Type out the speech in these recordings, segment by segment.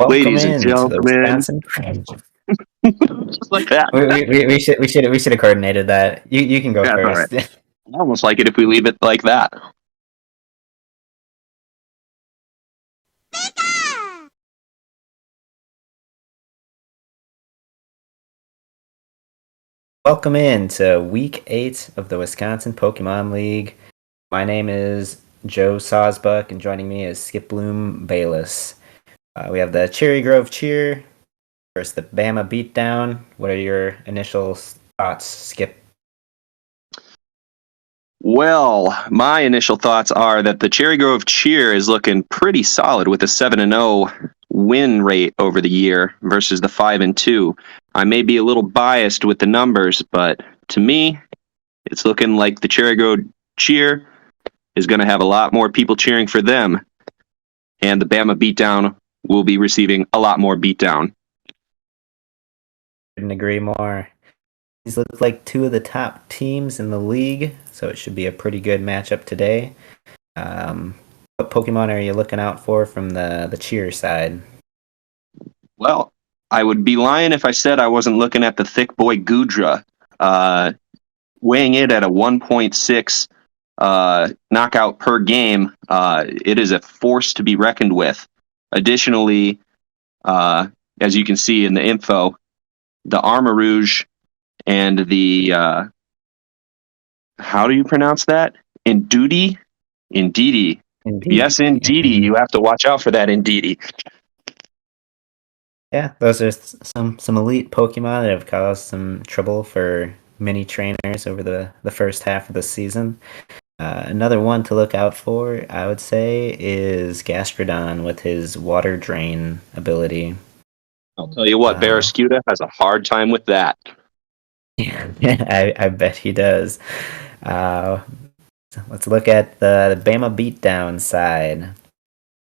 Welcome Ladies and in to the gentlemen, Wisconsin. just like that. We should have coordinated that. You can go That's all right. first. I almost like it if we leave it like that. Welcome in to Week 8 of the Wisconsin Pokemon League. My name is Joe Sawsbuck, and joining me is Skiploom Bayless. We have the Cherrygrove cheer versus the Bama Beatdown. What are your initial thoughts, Skip? Well, my initial thoughts are that the Cherrygrove Cheer is looking pretty solid with a 7-0 win rate over the year versus the 5-2. I may be a little biased with the numbers, but to me, it's looking like the Cherrygrove Cheer is going to have a lot more people cheering for them, and the Bama Beatdown will be receiving a lot more beatdown. Couldn't agree more. These look like two of the top teams in the league, so it should be a pretty good matchup today. What Pokemon are you looking out for from the cheer side? Well, I would be lying if I said I wasn't looking at the thick boy Gudra, weighing it at a 1.6 knockout per game. It is a force to be reckoned with. Additionally, as you can see in the info, the Armarouge and the how do you pronounce that? Indeedee? Indeedee. Indeed. Yes, Indeedee. You have to watch out for that Indeedee. Yeah, those are some elite Pokemon that have caused some trouble for many trainers over the first half of the season. Another one to look out for, I would say, is Gastrodon with his Water Drain ability. I'll tell you what, Barraskewda has a hard time with that. Yeah, I bet he does. Let's look at the Bama Beatdown side.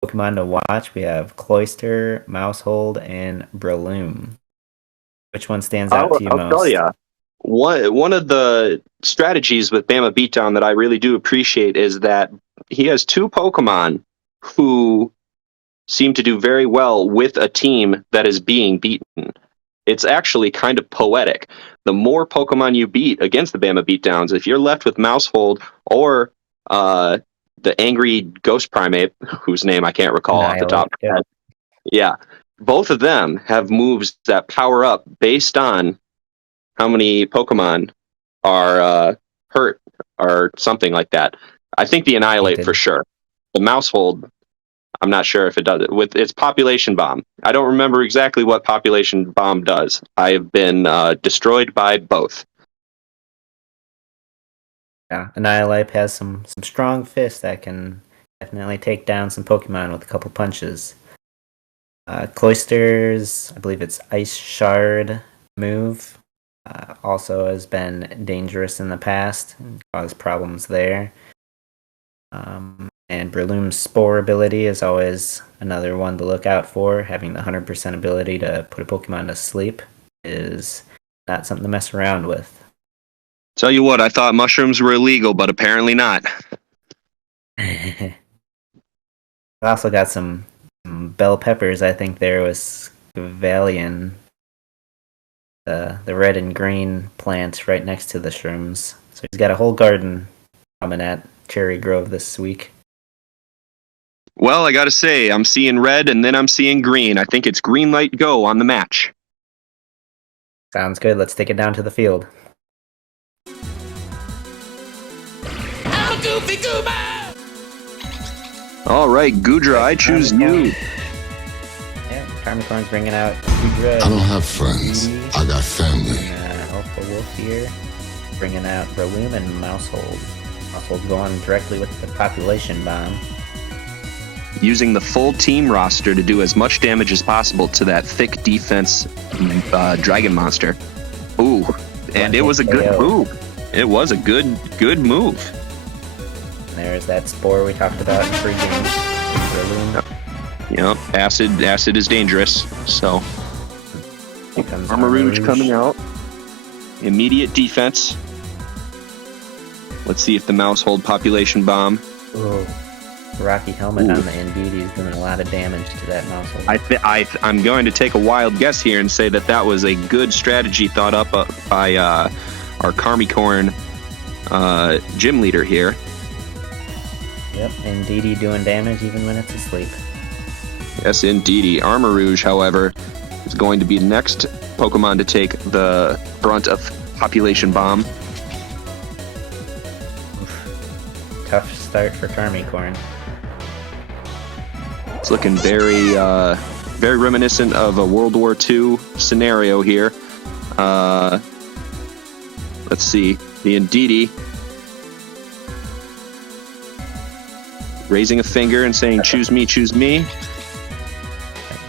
Pokemon to watch, we have Cloyster, Mousehold, and Breloom. Which one stands out to you most? I'll tell you. One of the strategies with Bama Beatdown that I really do appreciate is that he has two Pokemon who seem to do very well with a team that is being beaten. It's actually kind of poetic. The more Pokemon you beat against the Bama Beatdowns, if you're left with Mousehold or the angry Ghost Primate, whose name I can't recall off the top of my head. Yeah, both of them have moves that power up based on how many Pokemon are hurt or something like that. I think the Annihilate for sure. The Mousehold, I'm not sure if it does it. With its Population Bomb, I don't remember exactly what Population Bomb does. I have been destroyed by both. Yeah, Annihilate has some strong fists that can definitely take down some Pokemon with a couple punches. Cloyster's, I believe it's Ice Shard move, also has been dangerous in the past and caused problems there. And Breloom's Spore ability is always another one to look out for. Having the 100% ability to put a Pokemon to sleep is not something to mess around with. Tell you what, I thought mushrooms were illegal, but apparently not. I also got some bell peppers, I think there was Valian, the red and green plant right next to the shrooms. So he's got a whole garden coming at Cherrygrove this week. Well, I gotta say, I'm seeing red and then I'm seeing green. I think it's green light go on the match. Sounds good. Let's take it down to the field. I'm a goofy goober! All right, Gudra, I choose you. Yeah, Karmacorn's bringing out Gudra. I don't have friends. I got family. Alpha Wolf here, bringing out Breloom and Mousehold. Mousehold going directly with the Population Bomb. Using the full team roster to do as much damage as possible to that thick defense dragon monster. Ooh, and it was a good move. It was a good move. And there's that Spore we talked about in pregame. Yep, acid is dangerous. So Armarouge coming out. Immediate defense. Let's see if the Mousehold Population Bomb. Oh. Rocky Helmet Ooh. on the Indeedee is doing a lot of damage to that Mousehold. I'm going to take a wild guess here and say that was a good strategy thought up by our Karmicorn gym leader here. Yep, Indeedee doing damage even when it's asleep. Yes, indeedy. Armarouge, however, is going to be the next Pokemon to take the brunt of Population Bomb. Oof. Tough start for Karmicorn. It's looking very, very reminiscent of a World War II scenario here. Let's see. The Indeedee raising a finger and saying, "Choose me, choose me."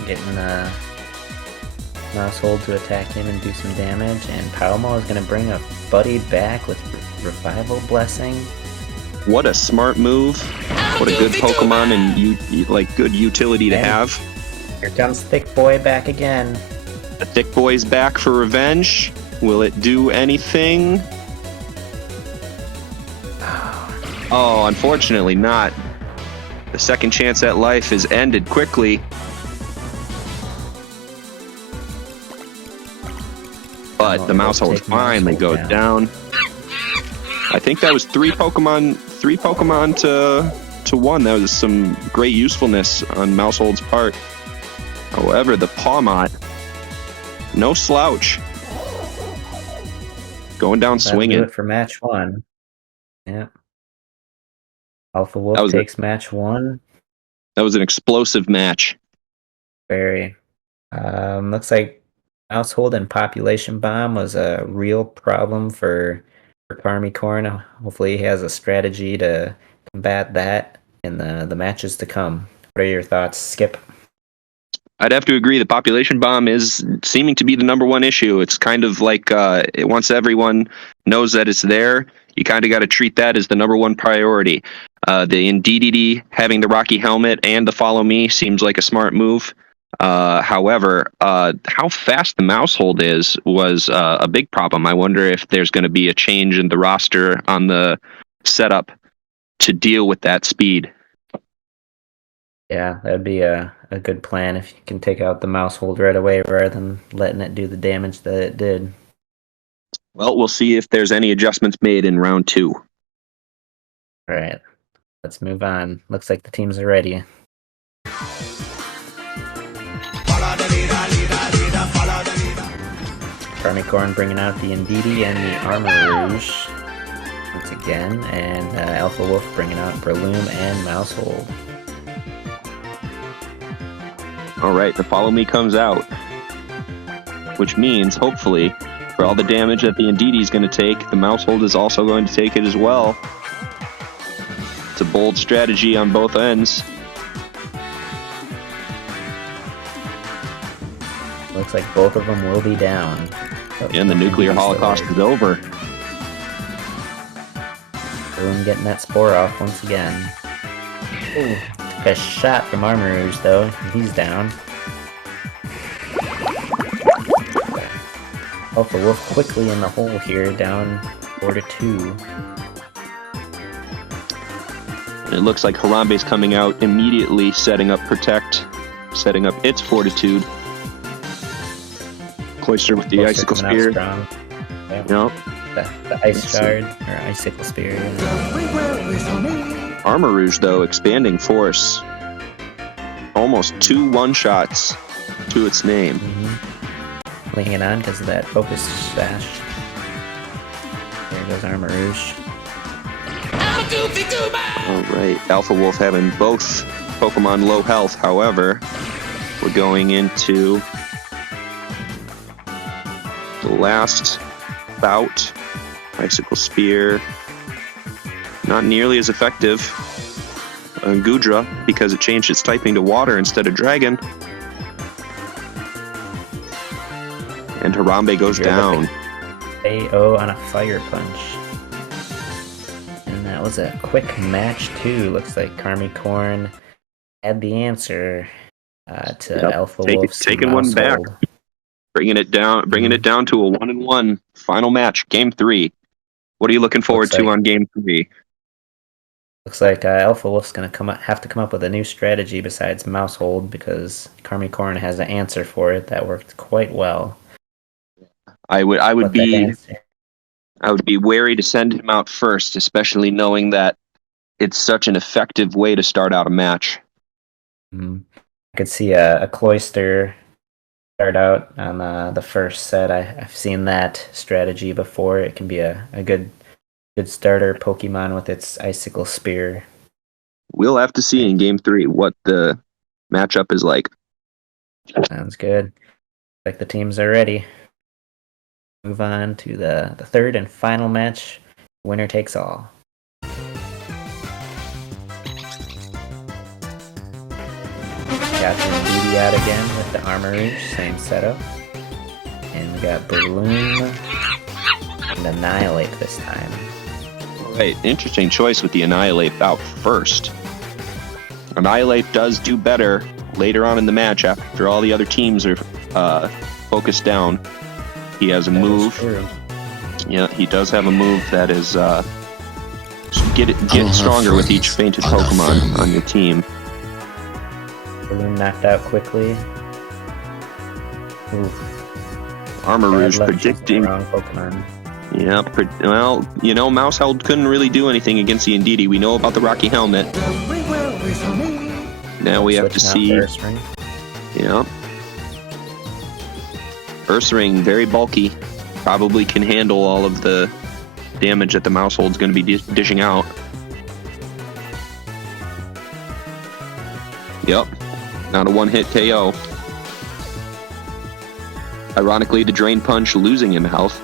Getting Mousehold to attack him and do some damage, and Palmo is going to bring a buddy back with Revival Blessing. What a smart move. What a good Pokemon and good utility to have. Here comes Thick Boy back again. The Thick Boy's back for revenge. Will it do anything? Oh, unfortunately not. The second chance at life is ended quickly. But the Mousehold finally goes down. I think that was three Pokemon to one. That was some great usefulness on Mousehold's part. However, the Pawmot, no slouch. Going down swinging. That'll do it for match one. Yeah. Alpha Wolf takes match one. That was an explosive match. Very. Looks like Mousehold and Population Bomb was a real problem for Karmicorn. Hopefully he has a strategy to combat that in the matches to come. What are your thoughts, Skip? I'd have to agree. The Population Bomb is seeming to be the number one issue. It's kind of like once everyone knows that it's there, you kind of got to treat that as the number one priority. The Indeedee having the Rocky Helmet and the Follow Me seems like a smart move. However, how fast the Mousehold is was a big problem. I wonder if there's going to be a change in the roster on the setup to deal with that speed. Yeah, that'd be a good plan if you can take out the Mousehold right away rather than letting it do the damage that it did. Well, we'll see if there's any adjustments made in round 2. All right, let's move on. Looks like the teams are ready. Karmicorn bringing out the Indeedee and the Armarouge once again, and Alpha Wolf bringing out Breloom and Mousehold. All right, the Follow Me comes out, which means, hopefully, for all the damage that the Indeedee is going to take, the Mousehold is also going to take it as well. It's a bold strategy on both ends. Looks like both of them will be down. And the nuclear holocaust is over. Breloom getting that spore off once again. Ooh, took a shot from Armarouge though. He's down. Alpha Wolf quickly in the hole here, down 4-2. It looks like Harambe's coming out immediately, setting up Protect, setting up its Fortitude. Cloyster with the Icicle Spear. Yep. Yep. The Ice Shard, or Icicle Spear. Armarouge, though, expanding force. Almost 2 one-shots to its name. Mm-hmm. Hanging on because of that Focus Sash. There goes Armarouge. Alright, Alpha Wolf having both Pokemon low health. However, we're going into the last bout. Icicle Spear, not nearly as effective on Gudra because it changed its typing to water instead of dragon. And Harambe goes down. AO on a Fire Punch. And that was a quick match too. Looks like Karmicorn had the answer to Alpha Wolf's taking one back. Bringing it down to a 1-1 final match, game 3. What are you looking forward to on game 3? Looks like Alpha Wolf's gonna have to come up with a new strategy besides Mouse Hold because Karmicorn has an answer for it that worked quite well. I would What that be answer? wary to send him out first, especially knowing that it's such an effective way to start out a match. I could see a Cloyster start out on the first set. I've seen that strategy before. It can be a good starter Pokemon with its Icicle Spear. We'll have to see in Game 3 what the matchup is like. Sounds good. Like the teams are ready. Move on to the third and final match. Winner takes all. Got the BB out again with the Armor Rouge, same setup. And we got Bloom and Annihilate this time. Right, interesting choice with the Annihilate out first. Annihilate does do better later on in the match after all the other teams are focused down. He has a move. Yeah, he does have a move that is get stronger with each fainted Pokemon on your team. Bloom knocked out quickly. Oof. Armor Rouge predicting. Wrong Pokemon. Yeah, well, Mouse Held couldn't really do anything against the Indeedee. We know about the Rocky Helmet. Now we have to see. Yeah. Ursaring, very bulky. Probably can handle all of the damage that the Mouse Hold's going to be dishing out. Yep. Not a one-hit KO. Ironically, the Drain Punch losing him health.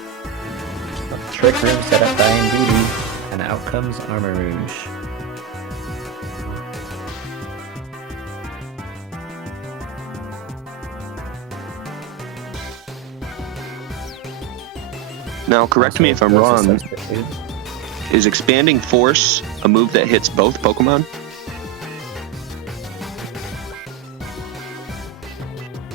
Trick Room set up by Indeedee, and out comes Armor Rouge. Now, correct me if I'm wrong. Is Expanding Force a move that hits both Pokemon?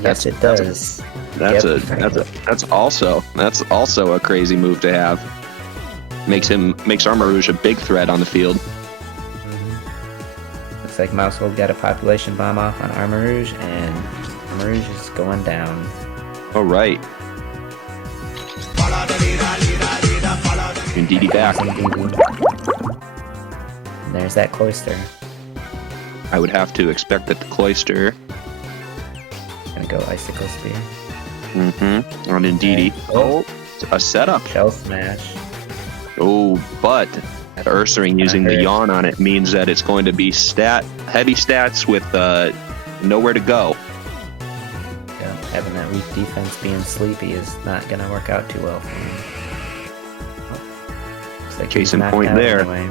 Yes, it does. That's also a crazy move to have. Makes Armor Rouge a big threat on the field. Looks like Mousehold got a population bomb off on Armor Rouge, and Armor Rouge is going down. All right. Indeedee back. And there's that Cloyster. I would have to expect that the Cloyster. Gonna go Icicle Spear. On Indeedee. Oh, a setup. Shell Smash. Oh, but Ursaring using the Yawn on it means that it's going to be heavy stats with nowhere to go. Yeah, having that weak defense being sleepy is not gonna work out too well for him. Oh, looks like Case in point there. Anyway.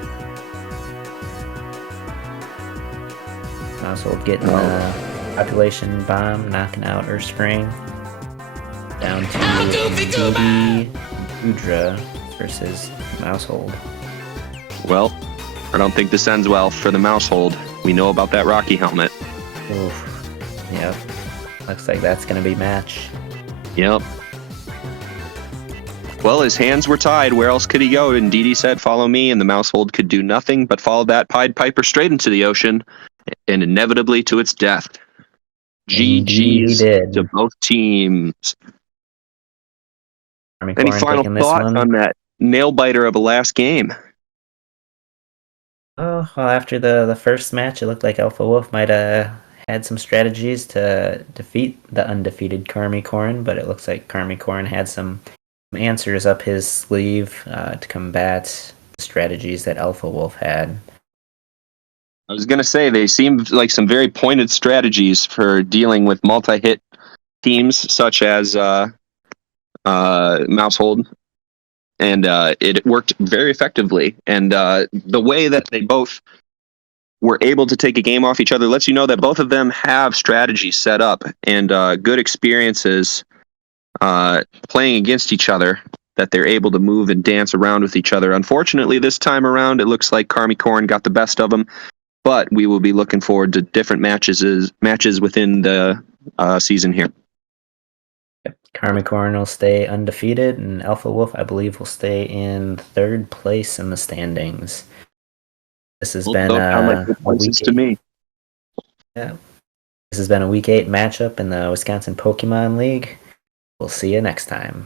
Mousehold getting population bomb, knocking out Ursaring. Down to Indeedee, Udra versus Mousehold. Well, I don't think this ends well for the Mousehold. We know about that Rocky Helmet. Oof. Yep. Looks like that's gonna be match. Yep. Well, his hands were tied. Where else could he go? Indeedee said, "Follow me," and the Mousehold could do nothing but follow that Pied Piper straight into the ocean, and inevitably to its death. GG's to both teams. Any final thoughts on that nail biter of a last game? Oh, well, after the first match, it looked like Alpha Wolf might have had some strategies to defeat the undefeated Karmicorn, but it looks like Karmicorn had some answers up his sleeve to combat the strategies that Alpha Wolf had. I was going to say, they seemed like some very pointed strategies for dealing with multi-hit teams such as Mousehold, and it worked very effectively. And the way that they both were able to take a game off each other lets you know that both of them have strategies set up and good experiences playing against each other, that they're able to move and dance around with each other. Unfortunately, this time around, it looks like Karmicorn got the best of them, but we will be looking forward to different matches within the season here. Karmicorn will stay undefeated, and Alpha Wolf, I believe, will stay in third place in the standings. This has Both been sound like good a places week to me. Yeah. This has been a Week 8 matchup in the Wisconsin Pokemon League. We'll see you next time.